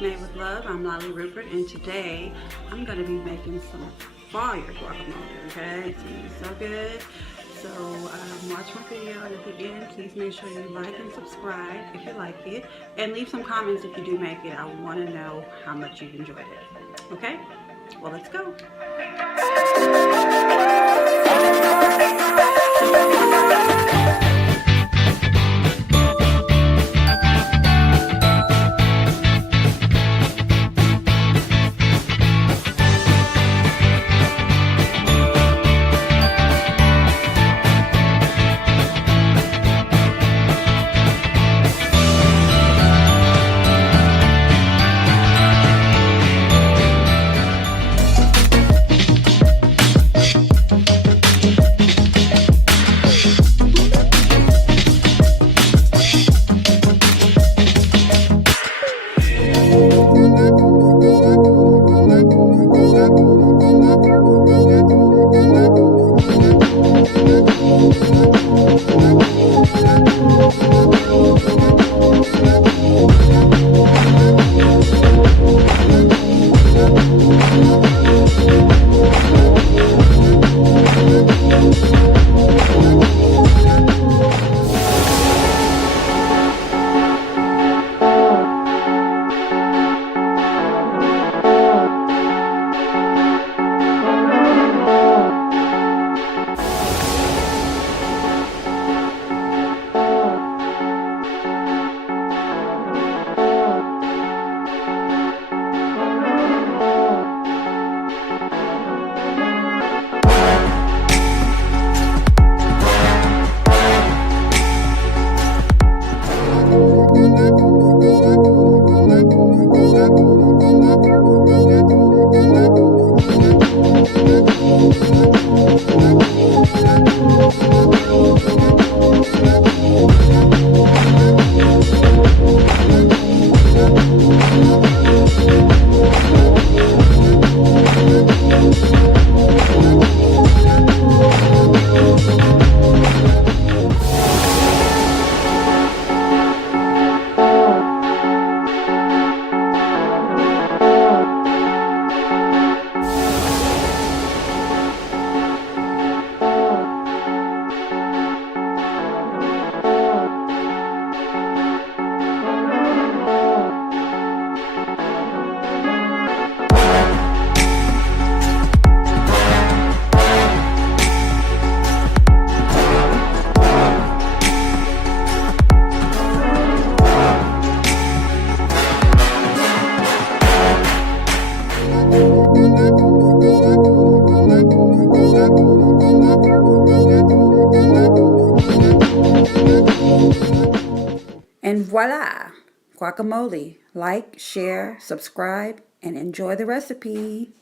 is Made with Love. I'm Lolly Rupert, and today I'm going to be making some fire guacamole, okay? It's going to be so good. So watch my video, and at the end, please make sure you like and subscribe if you like it, and leave some comments if you do make it. I want to know how much you've enjoyed it, okay? Well, let's go. And voila, guacamole. Like, share, subscribe, and enjoy the recipe.